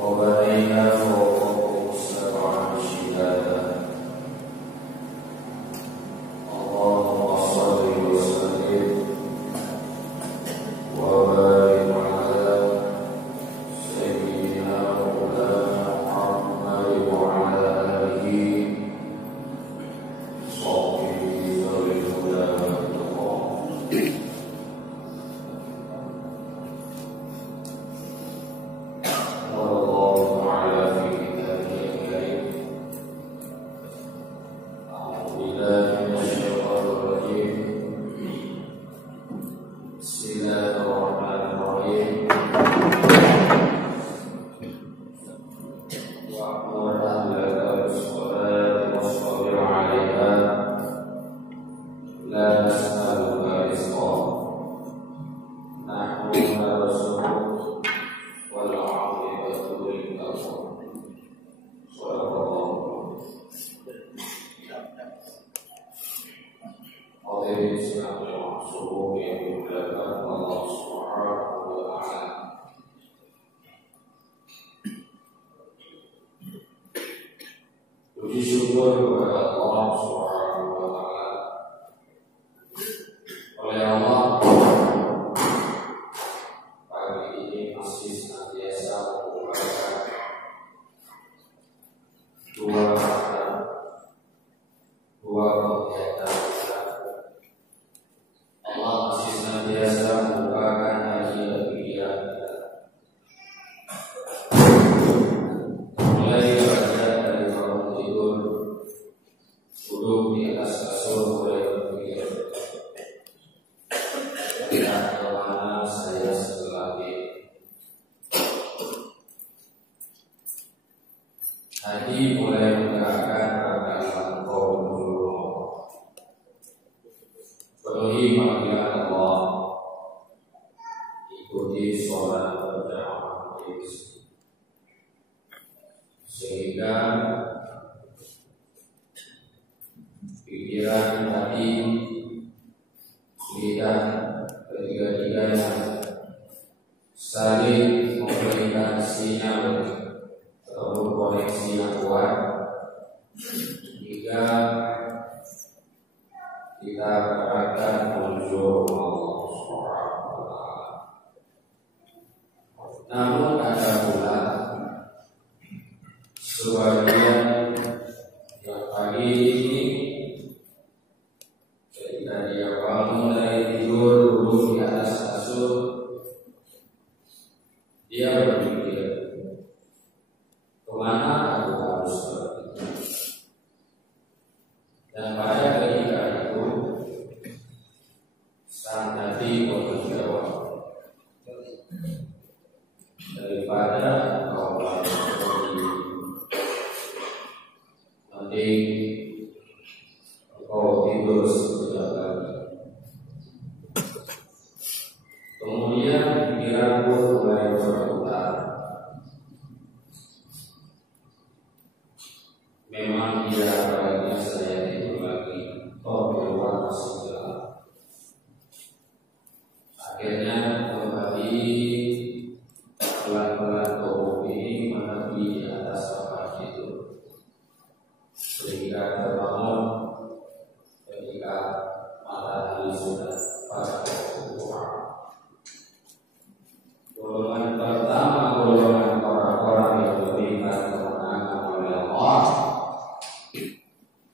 وبنينا فوقكم سبعا شدادا اللهم صل وسلم وبارك على سيدنا مولانا محمد وعلى آله وصحبه ذوي الهدى والتقى. Puji syukur kepada Allah Subhanahu wa Ta'ala. Oleh Allah, pagi ini masih senantiasa membukakan dua kegiatan kita. Allah masih senantiasa membukakan haji dan pikiran kita. Mulai duduk di atas kasur mulai berpikir kemana saya setelah ini. Hati mulai menggerakkan rangkaian engkau menuju Allah. Penuhi panggilan Allah, ikuti sholat berjamaah sehingga pikiran, hati, lidah, ketiga-tiganya saling memberikan sinyal atau koneksi yang kuat hingga kita akan menuju Allah Subhanahu wa Ta'ala. Namun ada pula sebagian yang pagi ini dia bangun dari tidur, duduk di atas kasur, dia berpikir, kemana aku harus pergi? Dan pada ketika itu, sang hati menjawab, daripada kau bangun pergi, mending kau tidur sekejap lagi. Kemudian pikiranku mulai berputar. Memang tidak baiknya saya tidur lagi. Toh keluar masih gelap. Akhirnya kembali pelan-pelan tubuh ini menepi di atas tempat tidur, sehingga terbangun ketika matahari sudah pada keluar. Golongan pertama, golongan orang-orang yang diberikan kemenangan oleh Allah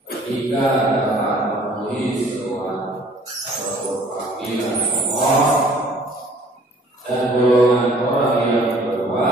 ketika dapat memenuhi seruan ataupun panggilan Allah. Dan golongan orang yang kedua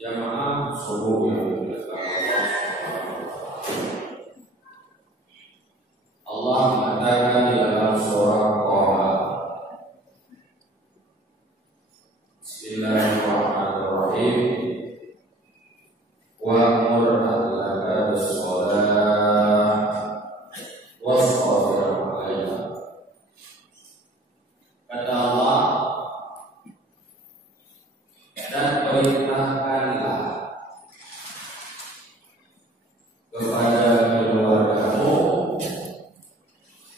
Jamaah subuh yang dimuliakan Allah mengatakan di dalam surah Qaha, Bismillahirrahmanirrahim, wa'mur ahlaka bis-shalah wastabir 'alaiha. Kata Allah, dan perintahkanlah kepada keluargamu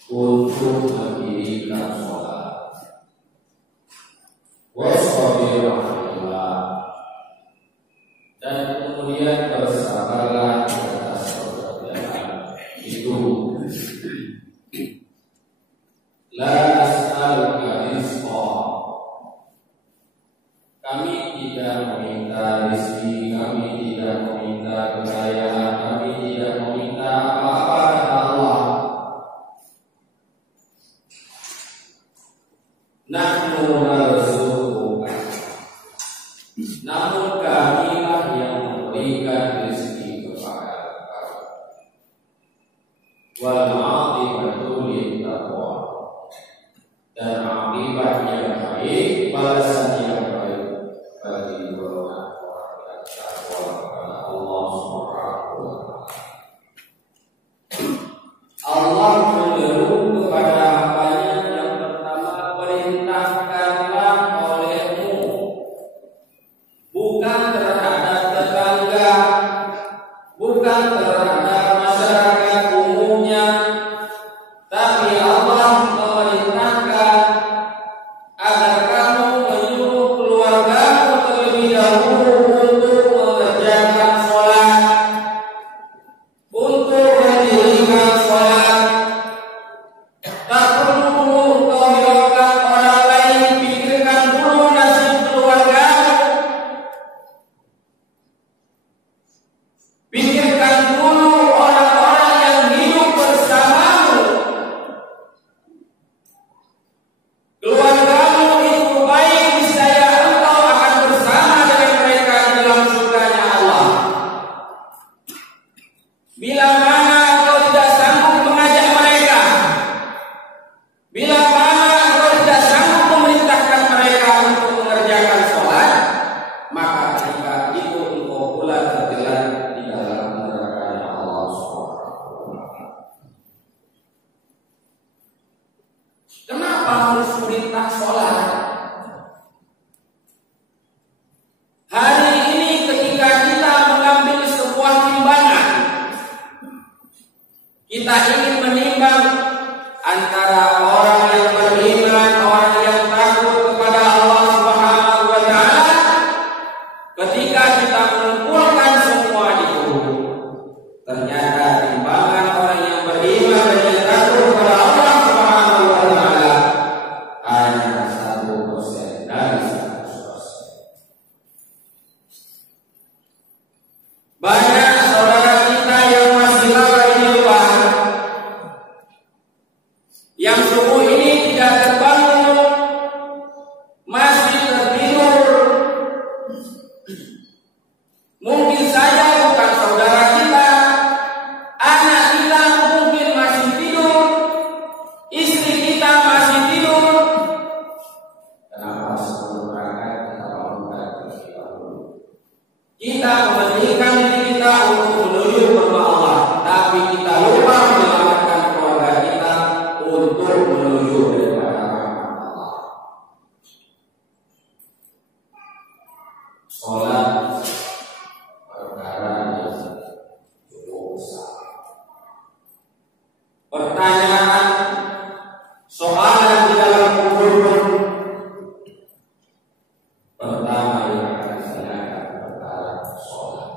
untuk mendirikan sholat. Wastabir 'alaiha, dan kemudian bersabarlah atas pekerjaan itu. La as'aluka rizqa, kami tidak meminta rezeki, kami tidak meminta kekayaan, kami tidak meminta apa-apa kepada Allah. Nahnu narzuquka, namun kamilah yang memberikan rezeki kepada kamu. Wal 'aqibatu lit-taqwa, dan akibat yang baik, balasan yang baik bagi orang-orang yang takwa kepada Allah Subhanahu wa Ta'ala. Allah menyeru kepada hambanya yang pertama, perintahkanlah olehmu, bukan terhadap tetangga, bukan terhadap masyarakat umumnya, tapi Allah memerintahkan agar kamu menyuruh keluargamu terlebih dahulu untuk mengerjakan sholat, untuk mendirikan sholat. Tak perlu engkau hiraukan orang lain, pikirkan dulu nasib keluargamu, pikirkan dulu orang-orang yang hidup bersamamu. Keluargamu itu baik, niscaya engkau akan bersama dengan mereka dalam surganya Allah. Bila mana engkau tidak sanggup mengajak mereka, bila mana engkau tidak sanggup memerintahkan mereka untuk mengerjakan sholat, maka ketika itu engkau pula terjerat di dalam nerakanya Allah Subhanahu wa Ta'ala. Kenapa harus perintah sholat? Hari ini ketika kita mengambil sebuah timbangan, kita ingin menimbang antara orang yang beriman, orang yang takut kepada Allah Subhanahu wa Ta'ala. Ketika kita mengumpulkan semua itu, ternyata timbangan orang yang beriman dan yang takut kepada Allah Subhanahu wa Ta'ala hanya 1% dari 100%. Banyak saudara kita yang masih lalai di luar, yang subuh ini tidak terbangun, masih tertidur. Mungkin saja bukan saudara kita, anak kita mungkin masih tidur, istri kita masih tidur. Kenapa sebelum berangkat kita bangunkan terlebih dahulu? Kita mementingkan diri kita untuk menuju ke rumah Allah, tapi kita lupa menyelamatkan keluarga kita untuk menuju kepada rahmat Allah. Sholat perkara yang cukup besar. Pertanyaan, soalan di dalam kubur pun pertama yang akan ditanyakan perkara sholat.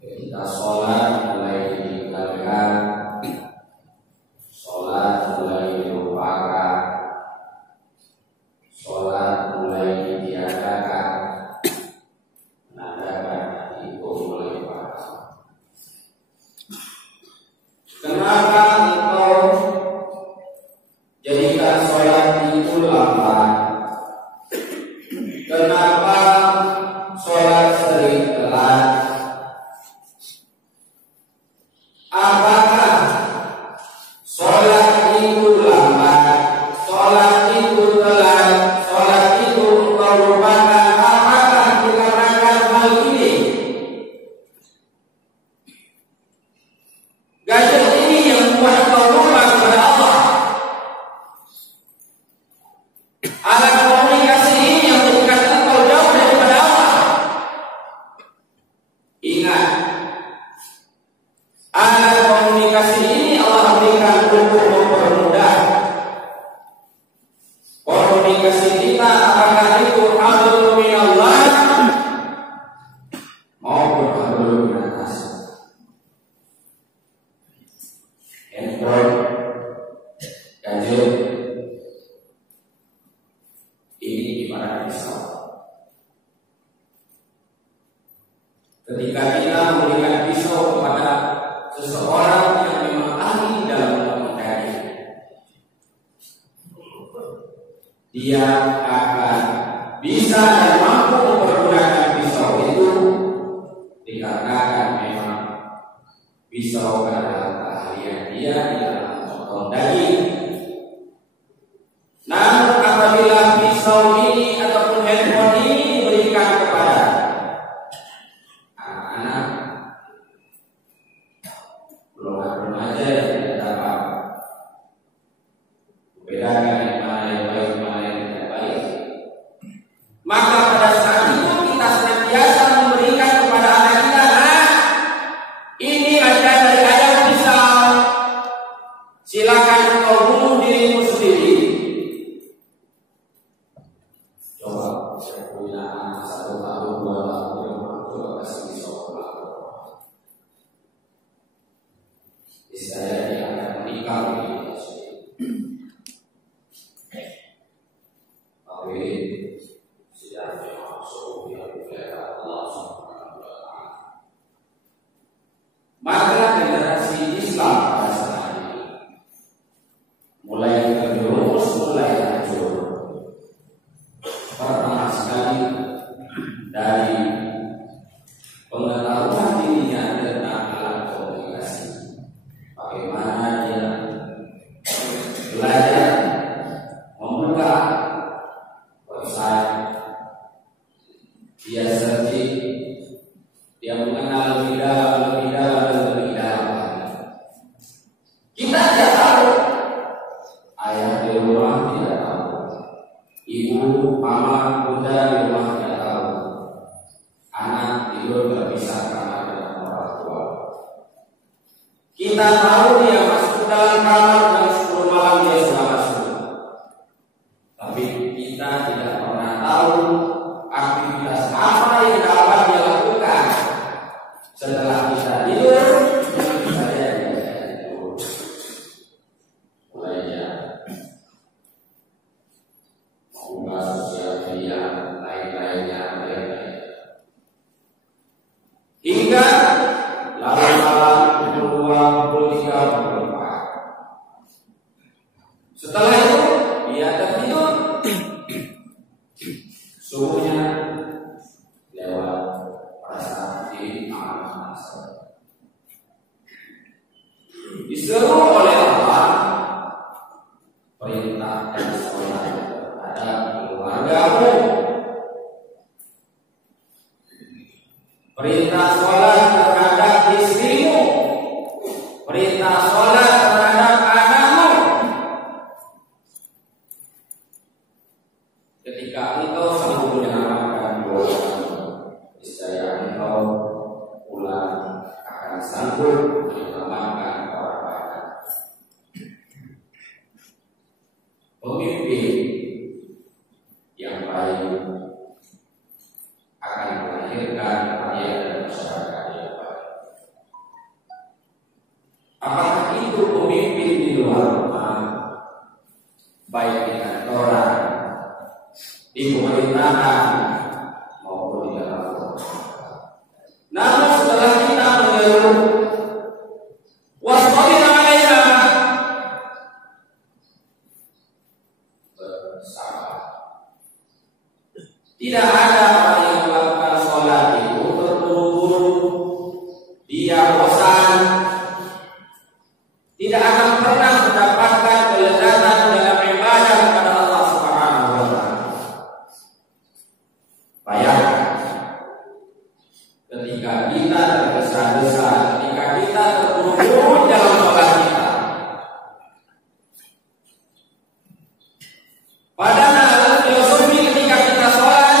Ketika sholat mulai ditinggalkan, sholat mulai dilupakan, sholat mulai ditiadakan, menandakan itu mulai parah. Kenapa engkau jadikan sholat itu lambat? Kenapa kondisi kita, apakah itu hablum minallah maupun hablum minas. Handphone, gadget, ini ibarat pisau. Ketika kita memberikan pisau kepada seseorang yang memang ahli dalam mengkaji, dia akan bisa dan mampu mempergunakan pisau itu dikarenakan memang pisau adalah keahlian dia di dalam memotong daging. Namun apabila pisau ini ataupun handphone ini diberikan kepada anak-anak belum remaja yang tidak dapat membedakan yang mana yang baik, mana yang tidak baik, maka pada saat itu kita senantiasa memberikan kepada anak kita, ini ada dari ayam pisau, silakan kau bunuh dirimu sendiri. Coba saya punya anak 1 tahun 2 tahun yang coba kasih pisau keluar. Saya dia akan menikah di tapi sudah masuk yang diperintah Allah Subhanahu wa Ta'ala. Maka generasi Islam pada saat ini mulai terjerumus, mulai hancur. Pertama sekali dari pengetahuan dirinya tentang alat komunikasi. Bagaimana dia belajar membuka website, dia searching, dia mengenal lebih dalam. Kita tidak tahu, ayah di rumah tidak tahu, ibu, mama, bunda di rumah tidak tahu, anak tidur berpisah kamar dengan orang tua. Kita tahu dia masuk dalam kamar dan 10 malam dia sudah masuk. Tapi kita tidak pernah tahu aktivitas apa yang dapat dia lakukan setelah kita tidur. Saya tidur. Mulainya membuka sosial media, lain-lainnya. Hingga lalu malam pukul 2, pukul 3, pukul 4. Setelah itu dia tertidur. Suhunya lewat perasaan diri aman. Disuruh oleh Allah perintah dan sholat terhadap keluargamu. Perintah sholat terhadap istrimu, perintah sholat terhadap anakmu. Ketika engkau sanggup menyelamatkan 2 orang, niscaya engkau pulang akan sanggup menyelamatkan orang banyak. Pemimpin yang baik akan melahirkan rakyat dan masyarakat yang baik. Apakah itu pemimpin di luar rumah, baik di kantoran, di pemerintahan maupun di dalam rumah? Namun setelah kita mengeluh wasbir alaiha, bersabar. Tidak ada orang yang melakukan sholat itu terburu-buru, dia bosan, tidak akan pernah mendapatkan kelezatan dalam ibadah kepada Allah Subhanahu wa Ta'ala. Bayangkan ketika kita tergesa-gesa, ketika kita terburu-buru dalam sholat kita, padahal filosofi ketika kita sholat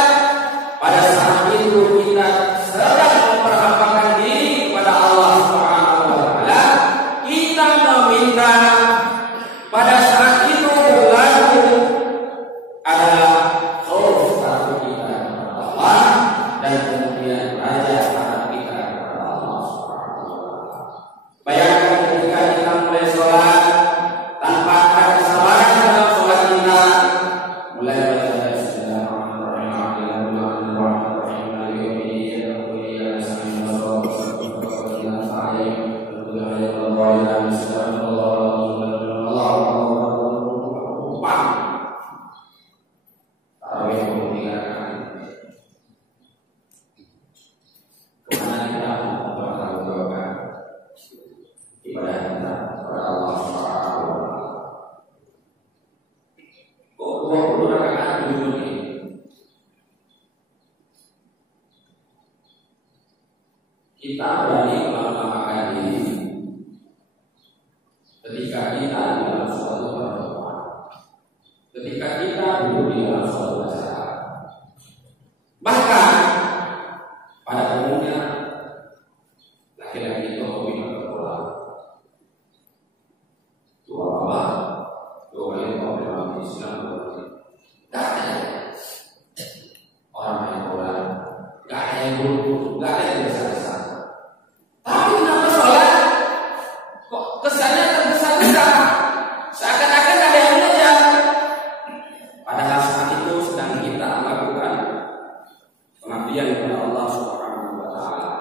tarawih meninggalkan kemana kita mempertaruhkan ibadah kita kepada Allah Subhanahu wa Ta'ala. Kok 20 rakaat dulu ini? Kita berani melangkahkan diri ketika kita di dalam suatu pertemuan, ketika kita duduk di dalam suatu acara. Bahkan pada umumnya laki-laki itu hobi berpulang. Dua apa? Dua kali dalam Islam berarti. Gak ada orang yang pulang, gak ada yang dulu, gak ada yang besar-besar. Tapi kenapa sholat kok kesannya terbesar-besar? Seakan-akan ada yang mengejar. Padahal saat itu sedang kita melakukan pengabdian kepada Allah Subhanahu wa Ta'ala.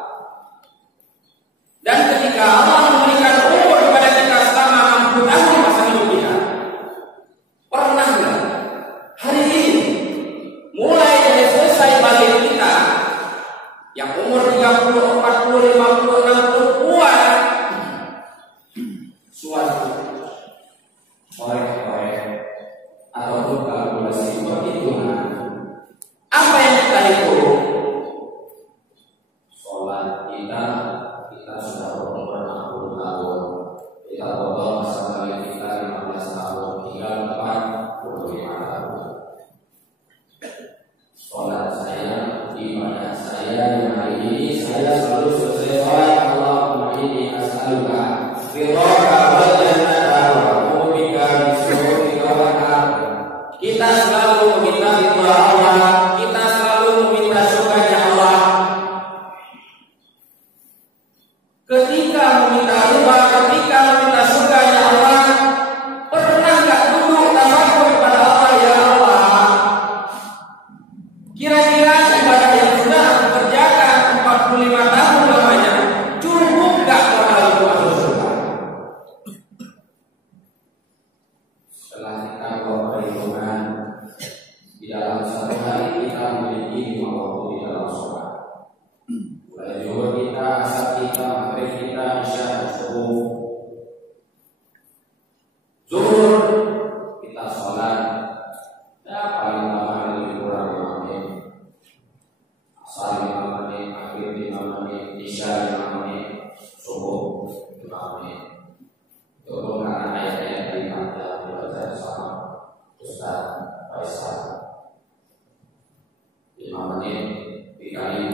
Dan ketika Allah memberikan umur kepada kita selama 60 tahun masa hidup kita, pernah nggak hari ini mulai dari selesai balik kita yang umur 30, 40, 50, 60 kuat suatu korek-korek ataupun kalkulasi perhitungan apa yang kita hitung? Sholat kita sudah berumur 60 tahun, kita potong masa balik kita 15 tahun, tinggal 45 tahun. Sholat saya, ibadah saya yang hari ini saya selalu selesai sholat Allahumma inni as'aluka ridhaka wal jannata wa a'udzubika min syukrika wal nar. Kita selalu meminta ridha Allah, kita selalu meminta surganya Allah. Ketika meminta ridha, ketika meminta surganya Allah, pernah enggak duduk tafakur kepada Allah, ya Allah? Kira-kira ibadah yang sudah kerjakan 45 tahun lamanya cukup enggak modal untuk masuk surga? Setelah kita buat perhitungan, di dalam satu hari kita memiliki 5 waktu di dalam sholat. Mulai zuhur kita, asar kita, maghrib kita, isya, subuh. Zuhur kita sholat ya paling lama lebih kurang 5 menit. Asar 5 menit, maghrib 5 menit, isya 5 menit, subuh 5 menit. Itu pun karena ayat-ayat di Al-Qur'an dibaca bersama Ustaz Faisal. 5 menit dikali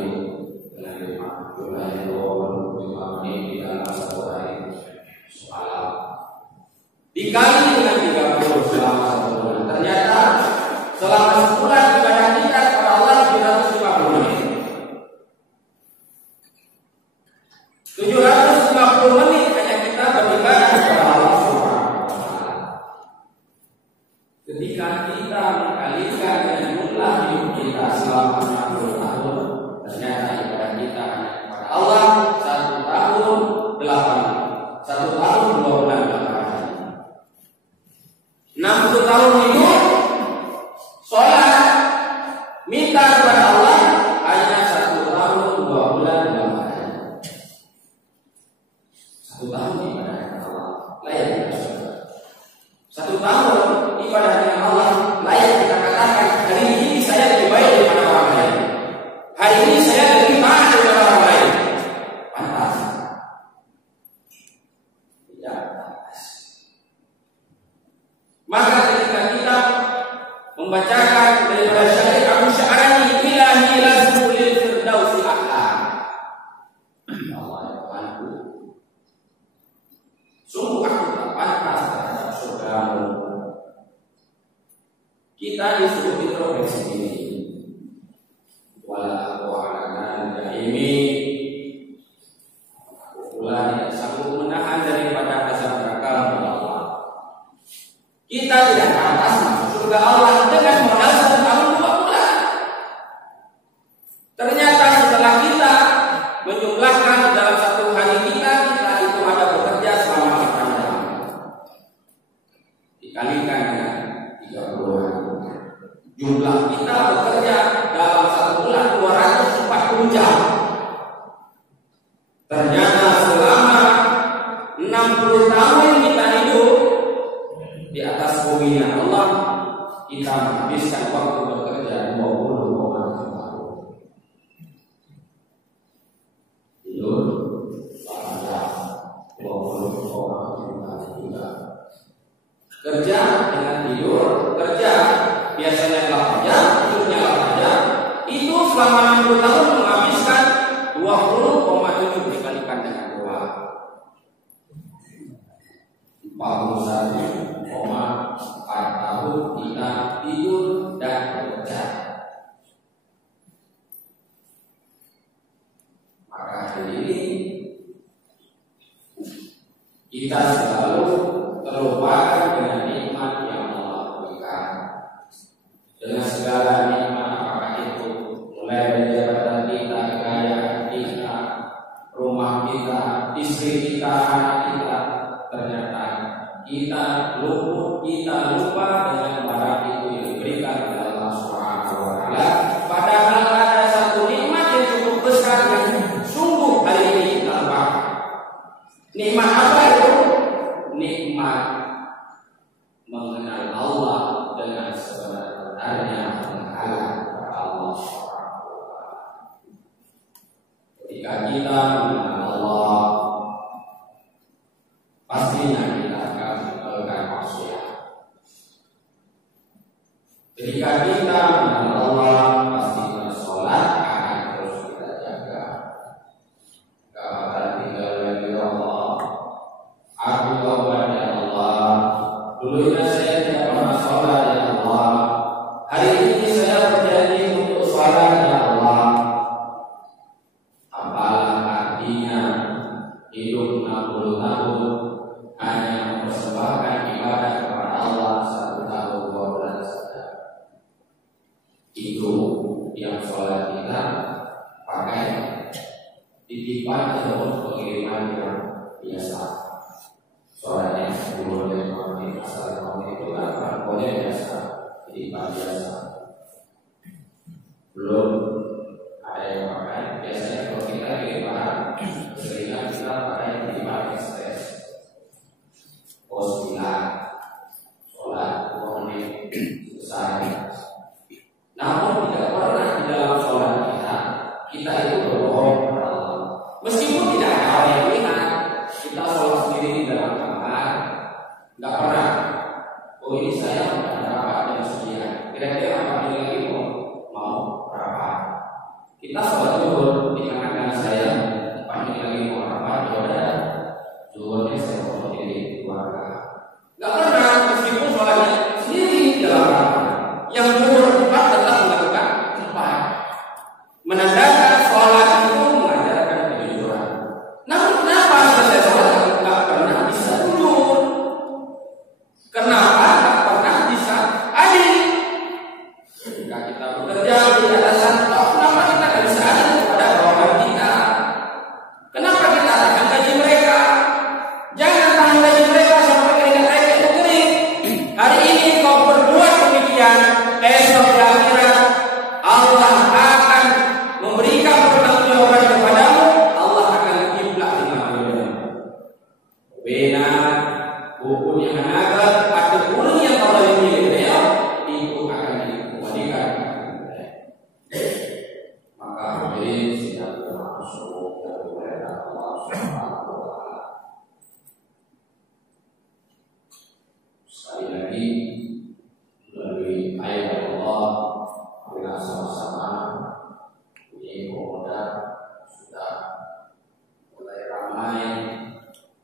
dengan 5 jumlahnya 25 menit di dalam satu hari semalam dikali dengan 30 selama 1 bulan. Ternyata selama sebulan ibadah kita kepada Allah 750 menit. 750 menit hanya kita beribadah kepada Allah Subhanahu wa Ta'ala. Ketika kita mengkalikan dengan jumlah hidup kita selama 60 tahun, ternyata ibadah kita hanya kepada Allah 1 tahun 1 tahun 2 bulan 8 hari. 60 tahun hidup sholat minta kepada Allah hanya 1 tahun 2 bulan 8 hari. 1 tahun ibadah kepada Allah layak kita sholat. 1 tahun ibadah dengan Allah layak kita katakan hari ini saya lebih baik daripada orang lain. Hari ini saya lebih taat daripada orang lain. Pantas? Tidak pantas. Maka ketika kita membacakan daripada Syekh Abu Sya'rani ilahi lazul firdausi a'la, ya Allah ya Tuhanku, sungguh aku tak pantas terhadap surgamu. Kita disuruh introspeksi diri. Wala aku alana jahimi, aku pula tidak sanggup menahan daripada azab neraka Allah. Kita tidak pantas masuk surga Allah dengan modal 1 tahun 2 bulan. Ternyata setelah kita menjumlahkan dalam 1 hari kita itu ada bekerja selama 8 jam. Dikalikan dengan 30 hari. Jumlah kita bekerja dalam satu bulan 240 jam. Ternyata selama 60 tahun kita hidup di atas bumi Allah, kita menghabiskan waktu bekerja 20,5 tahun. Tidur 8 jam, 20,5 jam. Kerja dengan tidur, kerja biasanya 8 jam, tidurnya 8 jam. Itu selama 60 tahun menghabiskan 20,7 dikalikan dengan 2. 41,4 tahun kita tidur dan bekerja. Maka hari ini kita selalu terlupakan dengan nikmat yang Allah berikan. Dengan segala nikmat, apakah itu mulai dari jabatan kita, kekayaan kita, rumah kita, istri kita, anak kita, ternyata kita lupa dengan barang itu yang diberikan oleh Allah Subhanahu wa taala. Padahal ada satu nikmat yang cukup besar yang sungguh hari ini kita lupakan. Nikmat apa itu? Nikmat mengenal Allah dengan sebenarnya mengenal Allah Subhanahu wa taala. Ketika kita mengenal Allah, pastinya kita akan meninggalkan maksiat. Ketika kita mengenal Allah, pastinya sholat akan terus kita jaga. Kapan tinggal lagi Allah, aku taubat ya Allah. Dulunya saya tidak pernah sholat ya Allah. Hari ini saya berjanji untuk sholat ya Allah. Apalah artinya hidup 60 tahun hanya mempersembahkan ibadah kepada Allah 1 tahun 2 bulan saja. Itu yang sholat kita pakai titipan atau pengiriman yang biasa. Sholatnya 10 menit, asal menit itu kan pokoknya biasa, titipan biasa. Belum ada yang pakai. Biasanya kalau kita kirim barang, keseringan kita pakai titipan ekspres. Sholat 2 menit selesai. Namun tidak pernah di dalam sholat kita itu berbohong kepada Allah. Meskipun tidak ada orang yang lihat, kita sholat sendiri di dalam kamar, nggak pernah. Oh ini saya ada rapat jam sekian. Kira-kira apa lagi mau rapat? Kita sholat zuhur di kanan saya, panggil lagi mau rapat, ya udah zuhurnya saya mau sendiri keluarga. Nggak pernah, meskipun sholatnya sendiri di dalam kamar. Yang zuhur tempat tetap melakukan tempat, menandakan sholat itu mengajarkan kejujuran. Namun kenapa selesai sholat nggak pernah bisa jujur? Kenapa nggak pernah bisa adil? Ketika kita bekerja di atasan, kenapa kita nggak bisa adil kepada bawahan kita? Kenapa kita tahan gaji mereka? Jangan tahan gaji mereka sampai keringat mereka itu kering. Hari ini kau berbuat demikian, esok di akhirat Allah akan memberikan pertanggungjawaban kepadamu. Allah akan timplah dengan adilnya. Benar, hukum yang agar ada pun yang Allah milih itu akan dikembalikan. Maka hadirin sidang termasuk dari Allah Subhanahu wa taala. Sekali lagi melalui ayat Allah kita sama-sama ini komoda sudah mulai ramai.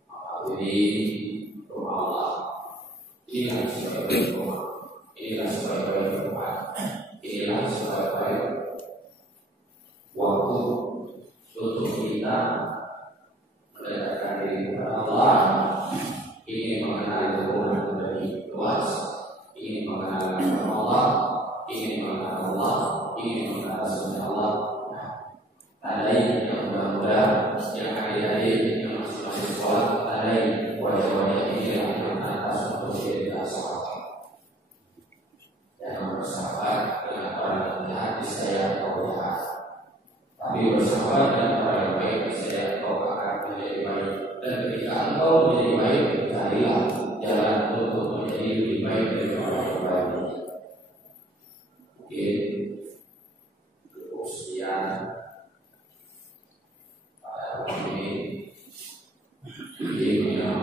Maka ini rumah Allah, inilah sebagai rumah, inilah sebagai tempat, inilah sebagai waktu untuk kita mendekatkan diri kepada Allah. Ini mengenal hubungan lebih luas, ini mengenal Allah, ini mengenal Allah, ini mengenal Rasulullah Allah. Tadai yang mudah-mudahan, yang adik-adik yang masih sholat, tadai wajah-wajah ini yang atas untuk diri kita sholat. Jangan bersahabat. tapi bersahabat dan orang yang baik, saya kau akan menjadi baik. Dan ketika engkau menjadi baik, carilah jalan untuk menjadi lebih baik dari orang yang baik. Mungkin cukup sekian pada hari ini. Ini yang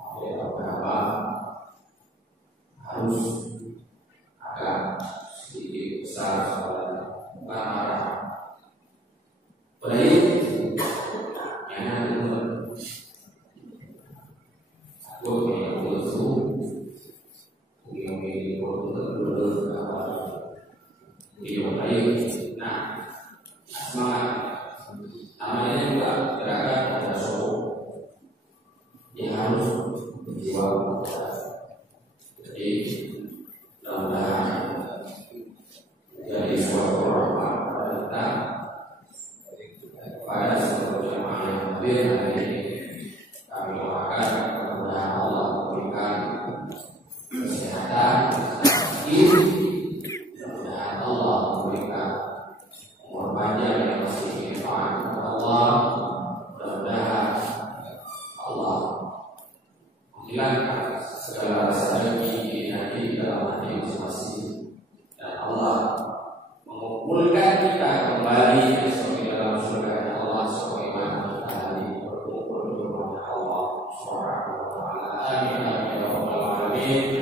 Allah apa harus agak sedikit besar soalnya bukan marah. Baik, yang aku punya butuh, punya butuh baik. Nah, semangat. Namanya juga gerakan pada show yang harus dijual. Jadi mudah-mudahan jadi suatu rahmat pada kita pada seluruh jemaah yang hadir hari ini. Kami doakan mudah-mudahan Allah memberikan kesehatan, mudah-mudahan Allah memberikan umur panjang yang masih manfaat Allah. Mudah-mudahan Allah menghilangkan segala rasa dengki di dalam hati masing-masing, dan Allah mengumpulkan kita kembali besok di dalam surga Allah sebagaimana kita hari berkumpul di rumah Allah Subhanahu wa taala. Amin ya rabbal alamin.